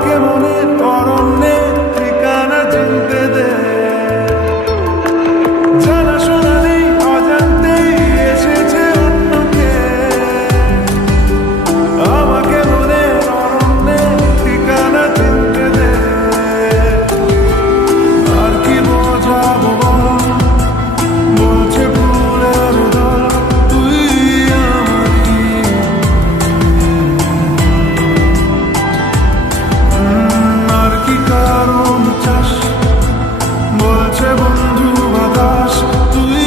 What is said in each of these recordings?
আমাকে মনে অরণ্যে ঠিকানা চিনতে দে। জানাশোনা নেই, অজান্তেই এসেছে অন্যকে। আমাকে মনে অরণ্যে ঠিকানা চিনতে দে। আর কি বোঝাবো বলছে ফুলের দল, তুই আমারই। আর কি কারণ চাস বলছে বন্ধু বাতাস, তুই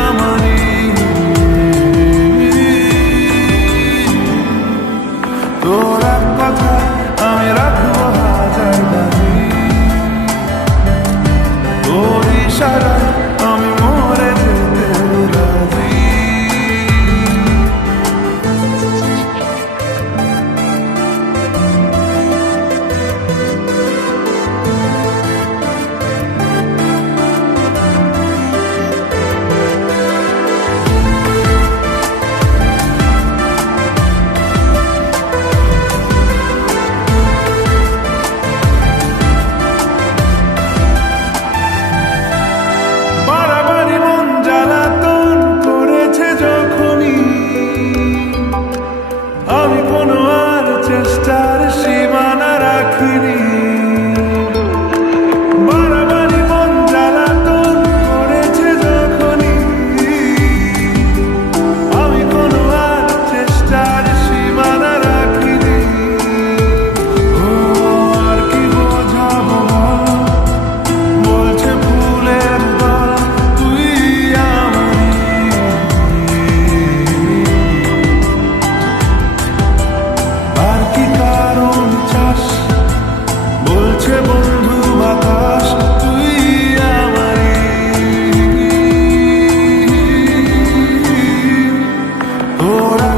আমারই। তোর এক কথা আমি রাখবো হাজার বাড়ি, তোর ইশারায় আমি মরে যেতে রাজি। বাড়াবাড়ি মন জ্বালাতন করেছে যখনই, আমি কোনো আর চেষ্টার সীমানা রাখিনি। বাড়াবাড়ি মন জ্বালাতন করেছে যখনই, আমি কোনো আর চেষ্টার সীমানা রাখিনি। ও আর কি বোঝাবো বলছে ফুলের দল, তুই আমারই। আর কি কারণ চাস বলছে বন্ধু বাতাস, তুই আমারই। তোরা